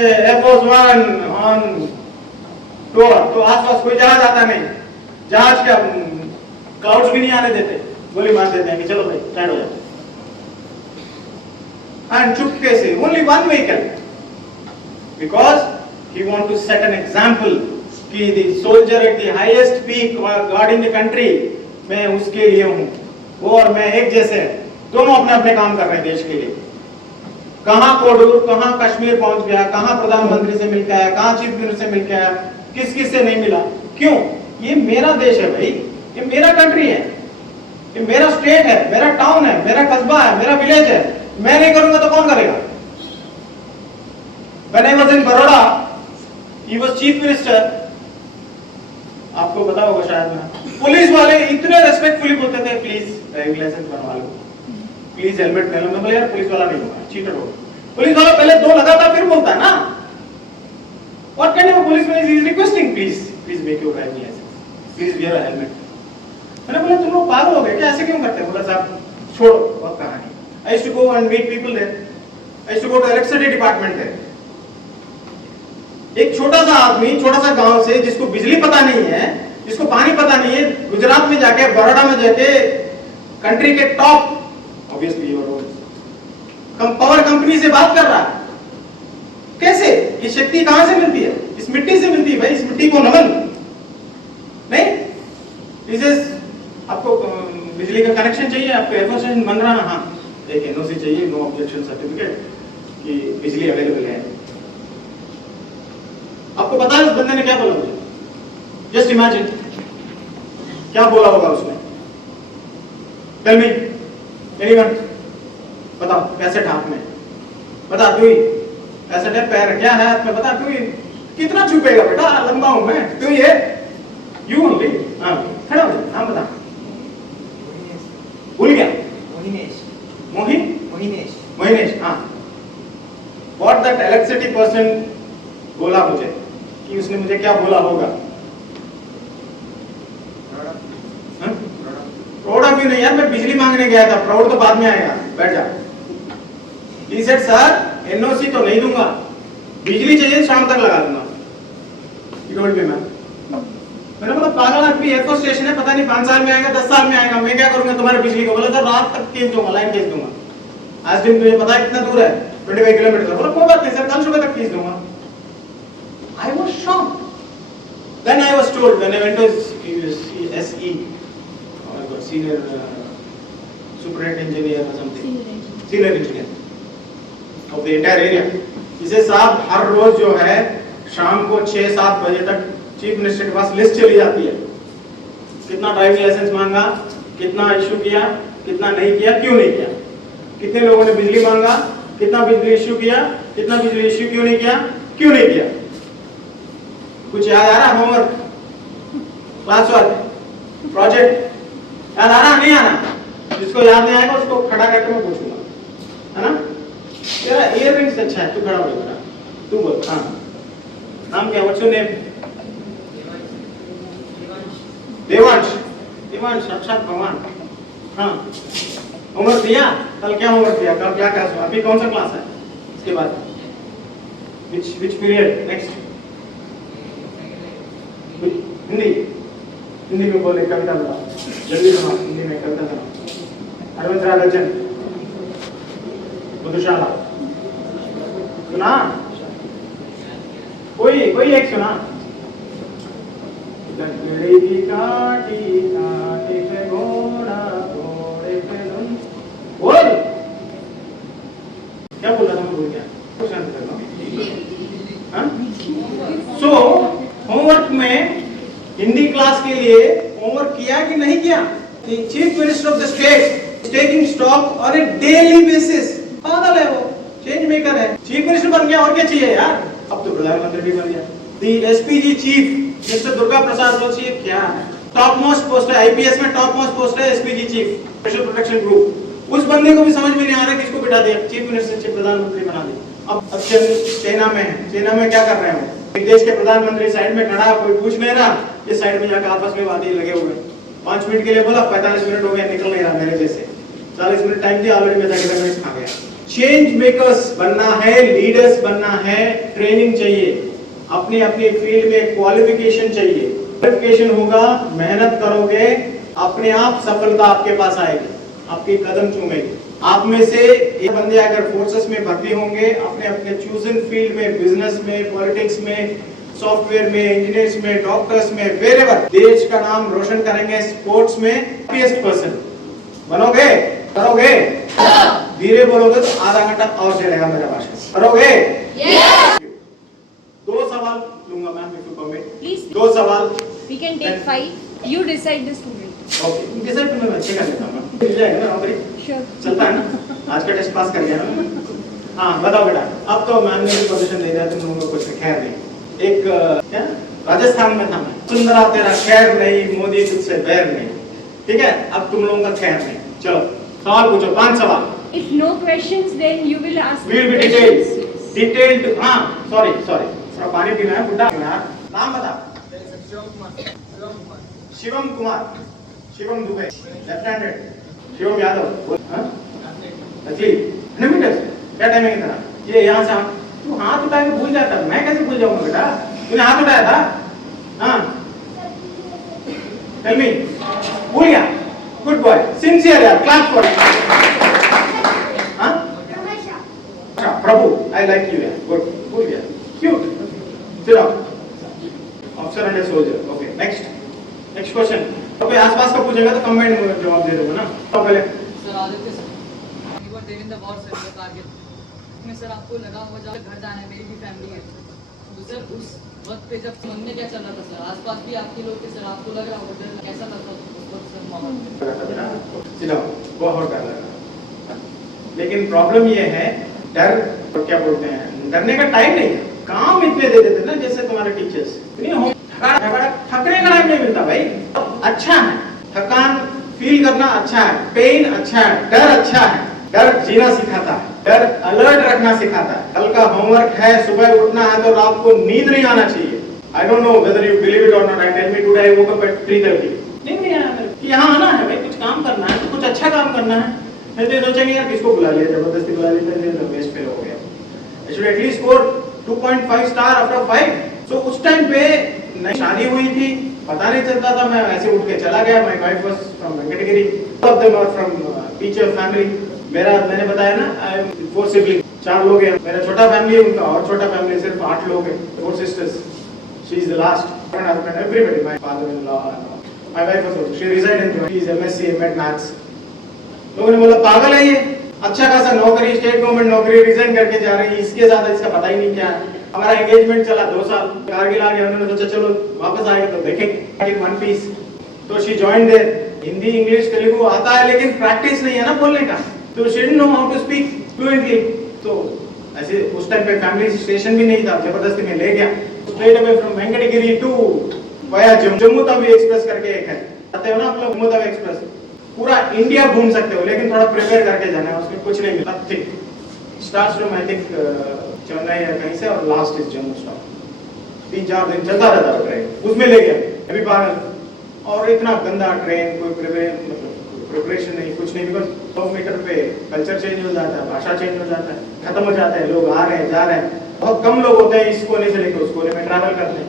F-1 on tour, तो आसपास कोई जहाज आता नहीं, जहाज क्या क्लाउड्स भी नहीं आने देते, गोली मार देते हैं कि चलो भाई स्टैंड हो जाओ। And चुपके से only one vehicle, because he want to set an example कि the soldier at the highest peak guarding the country, मैं उसके लिए हूँ, वो और मैं एक जैसे हैं, दोनों अपने अपने काम कर रहे हैं देश के लिए। कहाँ कोडूर, कहाँ कश्मीर पहुंच गया, कहाँ प्रधानमंत्री से मिल के आया, कहाँ चीफ मिनिस्टर से मिल के आया, किस किस से नहीं मिला, क्यों? ये मेरा देश है भाई, ये मेरा कंट्री है, ये मेरा स्टेट है, मेरा टाउन है, मेरा कस्बा है, मेरा विलेज है। मैं नहीं करूंगा तो कौन करेगा? When I was in Baroda, he was chief minister, आपको पता होगा शायद में, पुलिस वाले इतने रेस्पेक्टफुली बोलते थे, प्लीज ड्राइविंग लाइसेंस बनवा लो, प्लीज हेलमेट पहन लो। मैं बोला यार पुलिस वाला नहीं होगा, चीटर होगा। पुलिस वाला पहले दो लगाता फिर बोलता है ना। What kind of a policeman is requesting, please make your driving license, please wear a helmet। मैंने बोला तुम लोग पागल हो गए क्या, ऐसे क्यों करते हैं? बोला साहब छोड़ो बहुत कहानी। I used to go and meet people there, I used to go to electricity department there। एक छोटा सा आदमी छोटा सा गांव से, जिसको बिजली पता नहीं है, जिसको पानी पता नहीं है, गुजरात में जाके बड़ौदा में जाके कंट्री के टॉप ऑब्वियसली पावर कंपनी से बात कर रहा है। कैसे? ये शक्ति कहां से मिलती है? इस मिट्टी से मिलती है भाई, इस मिट्टी को नमन। नहीं आपको बिजली का कनेक्शन चाहिए, आपको एसोसिएशन बन रहा है, हाँ एक एनओसी चाहिए, नो ऑब्जेक्शन सर्टिफिकेट कि बिजली अवेलेबल है। आपको पता है उस बंदे ने क्या बोला मुझे? जस्ट इमेजिन क्या बोला होगा उसने। टेल मी एनीवन, बताओ कैसे हाथ में, बता तू ही ऐसे है, पैर क्या है हाथ में, बता तू ही कितना छुपेगा बेटा, लंबा हूं मैं, तू ये यू ओनली। हां खड़ा हो, नाम बता। भूल गया? मोहिनेश। हाँ, व्हाट दैट इलेक्ट्रिसिटी पर्सन बोला मुझे, कि उसने मुझे क्या बोला होगा? प्राउड भी नहीं यार, मैं बिजली मांगने गया था, प्राउड तो बाद में आएगा, बैठ जा। He said सर एनओसी तो नहीं दूंगा, बिजली चाहिए शाम तक लगा दूंगा। He told me man। मैंने बोला पागल आदमी, एयरफोर्स स्टेशन है, पता नहीं 5 साल में आएगा 10 साल में आएगा, मैं क्या करूंगा तुम्हारी बिजली को? बोला सर रात तक खींच दूंगा, लाइन खींच दूंगा। आज दिन तुझे पता है कितना दूर है? 25 किलोमीटर। बोला कोई बात नहीं सर, कल सुबह तक खींच दूंगा। I was shocked। Then I was told when I went to SE, senior superintendent engineer or something, senior engineer of the entire area, इसे साहब हर रोज जो है शाम को 6-7 बजे तक चीफ मिनिस्टर के पास लिस्ट चली जाती है, कितना ड्राइविंग लाइसेंस मांगा, कितना इश्यू किया, कितना नहीं किया, क्यों नहीं किया, कितने लोगों ने बिजली मांगा, कितना बिजली इश्यू किया, कितना बिजली इश्यू क्यों नहीं किया, क्यों नहीं किया। कुछ याद आ रहा? होमवर्क, क्लास वर्क, प्रोजेक्ट याद आ रहा? नहीं आना? जिसको याद नहीं आएगा उसको खड़ा करके मैं पूछूंगा, है ना? तेरा इयररिंग्स अच्छा है, तू खड़ा हो बेटा, तू बोल। हाँ नाम क्या? What's your name? देवांश साक्षात भगवान। हाँ होमवर्क दिया? कल क्या होमवर्क दिया? कल क्या क्लास हुआ? अभी कौन सा क्लास है? इसके बाद which period? नेक्स्ट हिंदी में बोले, कविता बताओ जल्दी सुनाओ, हिंदी में कविता सुनाओ। अरविंद राजन, मधुशाला सुना? कोई एक सुना? लकड़ी की काटी काटे पे घोड़ा, घोड़े पे धुन, बोल क्या बोला था? मैं भूल गया, कुछ आंसर कर लो। सो होमवर्क में हिंदी क्लास के लिए होमवर्क किया कि नहीं किया? Chief minister of the state taking stock on A daily basis. पागल है वो, चेंज मेकर है। चीफ मिनिस्टर बन गया, और क्या चाहिए यार? अब तो प्रधानमंत्री भी बन गया। दी SPG chief mister Durga Prasad सोचिए क्या है, टॉप मोस्ट पोस्ट है आईपीएस में, टॉप मोस्ट पोस्ट है SPG chief, special protection group. उस बंदे को भी समझ में नहीं आ रहा किसको बिठा दिया, चीफ मिनिस्टर से प्रधानमंत्री बना दिया। अब सेना में है, सेना में क्या कर रहे हैं? एक देश के प्रधानमंत्री साइड में खड़ा, कोई पूछ नहीं रहा, इस साइड में जाकर आपस में वादी लगे हुए। 5 मिनट के लिए बोला, 45 मिनट हो गए, निकल नहीं रहा मेरे जैसे। 40 मिनट टाइम दिया, ऑलरेडी मैं 30 मिनट खा गया। चेंज मेकर्स बनना है, लीडर्स बनना है, ट्रेनिंग चाहिए, अपने अपने फील्ड में क्वालिफिकेशन चाहिए। क्वालिफिकेशन होगा, मेहनत करोगे, अपने आप सफलता आपके पास आएगी, आपके कदम चूमेगी। आप में से एक बंदे अगर फोर्सेस में भर्ती होंगे, अपने अपने चूजन फील्ड में, बिजनेस में, पॉलिटिक्स में, सॉफ्टवेयर में, इंजीनियर्स में, डॉक्टर्स में, वेरेवर, देश का नाम रोशन करेंगे, स्पोर्ट्स में बेस्ट पर्सन बनोगे, करोगे? धीरे बोलोगे तो आधा घंटा और चलेगा मेरा भाषण। करोगे? दो सवाल लूंगा ma'am, if you permit. Please. दो सवाल। We can take 5. You decide the student. Okay, decide तो मैं अच्छे कर लेता हूँ, मिल जाएगा ना नौकरी? Sure. चलता है ना? आज का टेस्ट पास कर गया ना? हाँ, बताओ बेटा, अब तो मैम ने भी पोजीशन दे दिया, तुम लोगों को कुछ खैर नहीं। एक क्या राजस्थान में था मैं, सुंदरा तेरा खैर नहीं, मोदी तुझसे बैर नहीं, ठीक है? अब तुम लोगों का खैर नहीं। चलो सवाल पूछो, 5 सवाल। If no questions, then you will ask. Will be detailed, हाँ, sorry, थोड़ा पानी पीना है, बुड्ढा यार। नाम बता। शिवम कुमार, शिवम दुबे, लेफ्ट हैंडेड, शिवम यादव, हाँ? असली, क्या टाइमिंग है तेरा? ये यहाँ से तू हाथ उठा के भूल जाता, मैं कैसे भूल जाऊंगा बेटा? तूने हाथ उठाया था? हाँ? Tell me, भूल गया? Good boy, sincere यार, clap for it. हाँ? प्रभु, I like you यार, good, भूल गया, cute. चलो, officer and a soldier, okay, next question. तो कोई आसपास का पूछेगा तो कमेंट में जवाब दे देगा ना? तो पहले sir Aditya sir, you were there in the war sir, the target. इसमें सर आपको लगा होगा जब घर जाना है, मेरी भी फैमिली है। तो सर उस वक्त पे जब मन में क्या चल रहा था सर? आसपास भी आपके लोग थे सर, आपको लग रहा होगा डर, कैसा लगता था उस वक्त सर माहौल? चलो, बहुत डर लगा। लेकिन प्रॉब्लम ये है, डर क्या बोलते हैं, डरने का टाइम नहीं है। काम इतने दे देते ना, जैसे तुम्हारे टीचर्स, थकने का टाइम नहीं मिलता भाई। अच्छा है, थकान फील करना अच्छा है, पेन अच्छा है, डर अच्छा है। डर जीना सिखाता है, डर अलर्ट रखना सिखाता है। कल का होमवर्क है, सुबह उठना है तो रात को नींद नहीं आना चाहिए। I don't know whether you believe it or not. I tell me today I woke up at 3:30. नहीं आया मेरे कि यहाँ आना है भाई, कुछ काम करना है, तो कुछ अच्छा काम करना है। फिर तो सोचेंगे यार किसको बुला लिया, जबरदस्ती बुला लिया तो वेस्ट फेल हो गया। I should at least score 2.5 star after 5. So उस टाइम पे नई शादी हुई थी, पता नहीं चलता था, मैं ऐसे उठ के चला गया। My wife was from Venkatagiri, all of them are from teacher family. मैंने बताया ना, I am 4 siblings, 4 लोग हैं। मेरा छोटा फैमिली है, उनका और छोटा फैमिली, सिर्फ 8 लोग हैं, 4 sisters. She is the last. My husband, everybody, my father-in-law, my wife also. She reside in Joy. She is MSc M.Ed Maths. लोगों ने बोला पागल है ये, अच्छा खासा नौकरी, स्टेट गवर्नमेंट नौकरी, रिजाइन करके जा रही है, इसके ज्यादा इसका पता ही नहीं क्या है। हमारा एंगेजमेंट चला 2 साल, कारगिल आ गया, उन्होंने सोचा चलो वापस आएगा तो देखेंगे वन पीस। तो she joined there. Hindi, English, Telugu आता है लेकिन प्रैक्टिस नहीं है ना बोलने का, तो she didn't know how to speak fluently. तो ऐसे उस टाइम पे फैमिली स्टेशन भी नहीं था, जबरदस्ती में ले गया। Straight away from Venkatagiri to via Jammu Tawi Express करके एक है, आते हो ना आप लोग, जम्मू तवी एक्सप्रेस, पूरा इंडिया घूम सकते हो, लेकिन थोड़ा प्रिपेयर करके जाना है, उसमें कुछ नहीं मिलता। ठीक, starts from I think Chennai या कहीं से, और लास्ट इज जम्मू स्टॉप। 3-4 दिन चलता रहता है ट्रेन, उसमें ले गया अभी पागल। और इतना गंदा ट्रेन, कोई प्रिपरेशन नहीं, कुछ नहीं, बिकॉज 100 मीटर पे कल्चर चेंज हो जाता है, भाषा चेंज हो जाता है, खत्म हो जाता है, लोग आ रहे हैं जा रहे हैं, बहुत कम लोग होते हैं इस कोने से लेकर उस कोने में ट्रैवल करते हैं।